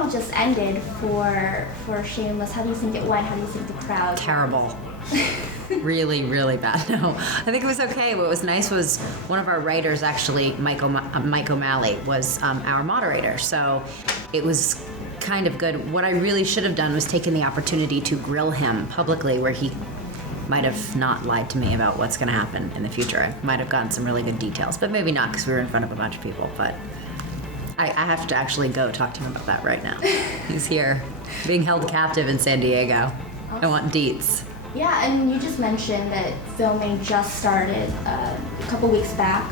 final just ended for Shameless. How do you think it went? How do you think the crowd? Terrible. Really, really bad. No, I think it was okay. What was nice was one of our writers, actually, Mike O'Malley, was our moderator. So it was kind of good. What I really should have done was taken the opportunity to grill him publicly, where he might have not lied to me about what's going to happen in the future. I might have gotten some really good details, but maybe not because we were in front of a bunch of people. But I have to actually go talk to him about that right now. He's here, being held captive in San Diego. I want deets. Yeah, and you just mentioned that filming just started a couple weeks back.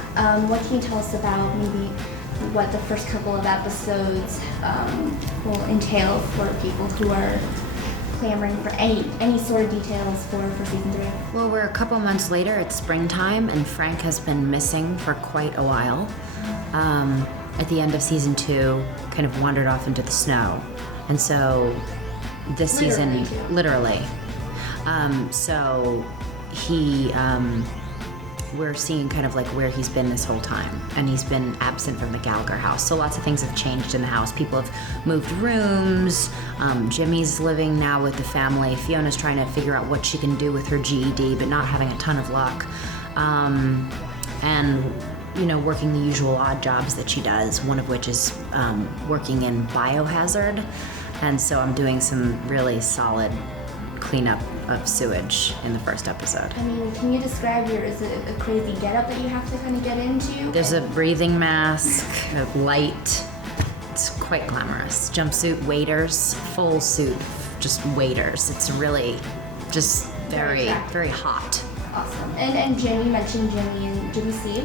What can you tell us about maybe what the first couple of episodes will entail for people who are clamoring for any sort of details for season 3? Well, we're a couple months later. It's springtime, and Frank has been missing for quite a while. At the end of season 2, kind of wandered off into the snow. And so this Literally, season, literally. So he, we're seeing kind of like where he's been this whole time, and he's been absent from the Gallagher house. So lots of things have changed in the house. People have moved rooms. Jimmy's living now with the family. Fiona's trying to figure out what she can do with her GED, but not having a ton of luck. And you know, working the usual odd jobs that she does, one of which is working in biohazard. And so I'm doing some really solid cleanup of sewage in the first episode. I mean, can you describe is it a crazy getup that you have to kind of get into? There's a breathing mask, a light. It's quite glamorous. Jumpsuit, waders, full suit, just waders. It's really just very, very hot. Awesome. And Jimmy, you mentioned Jimmy and Jimmy C.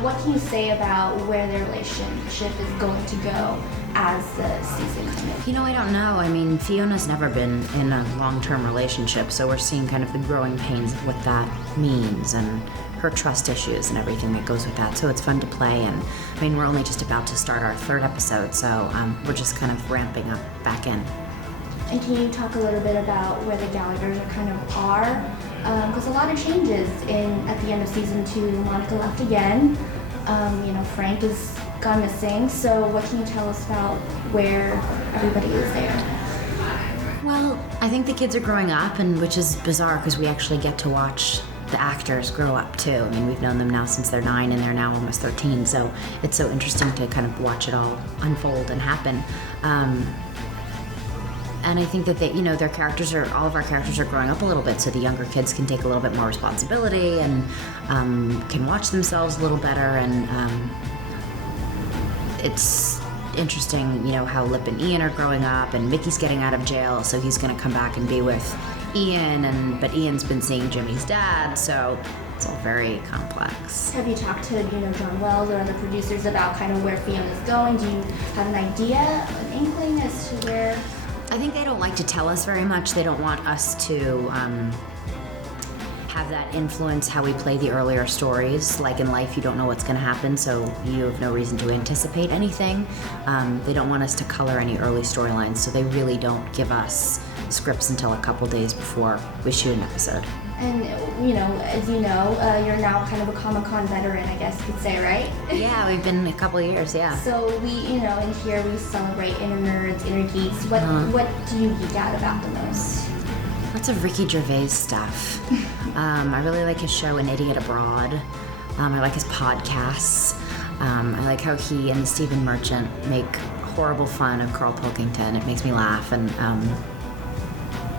What can you say about where their relationship is going to go as the season continues? You know, I don't know. I mean, Fiona's never been in a long-term relationship, so we're seeing kind of the growing pains of what that means and her trust issues and everything that goes with that. So it's fun to play, and I mean, we're only just about to start our 3rd episode, so we're just kind of ramping up back in. And can you talk a little bit about where the Gallaghers are? Because a lot of changes at the end of season 2. Monica left again. Frank is gone missing. So what can you tell us about where everybody is there? Well, I think the kids are growing up, and which is bizarre because we actually get to watch the actors grow up too. I mean, we've known them now since they're 9 and they're now almost 13. So it's so interesting to kind of watch it all unfold and happen. And I think that all of our characters are growing up a little bit, so the younger kids can take a little bit more responsibility and can watch themselves a little better. And it's interesting, how Lip and Ian are growing up, and Mickey's getting out of jail, so he's going to come back and be with Ian. But Ian's been seeing Jimmy's dad, so it's all very complex. Have you talked to John Wells or other producers about kind of where Fiona's going? Do you have an idea, an inkling as to where? I think they don't like to tell us very much. They don't want us to have that influence how we play the earlier stories. Like in life, you don't know what's going to happen, so you have no reason to anticipate anything. They don't want us to color any early storylines, so they really don't give us scripts until a couple days before we shoot an episode. And, as you know, you're now kind of a Comic-Con veteran, I guess you could say, right? Yeah, we've been a couple of years, yeah. So we, in here we celebrate inner nerds, inner geeks. What do you geek out about the most? Lots of Ricky Gervais stuff. I really like his show An Idiot Abroad. I like his podcasts. I like how he and Stephen Merchant make horrible fun of Carl Pilkington. It makes me laugh, and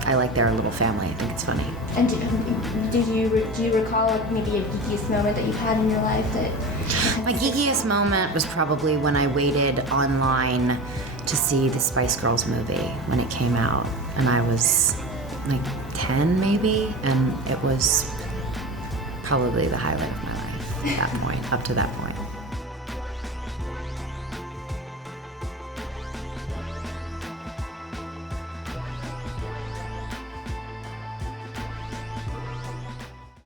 I like their little family. I think it's funny. And do you recall maybe a geekiest moment that you've had in your life? My geekiest moment was probably when I waited online to see the Spice Girls movie when it came out, and I was like 10 maybe, and it was probably the highlight of my life at that point, up to that point.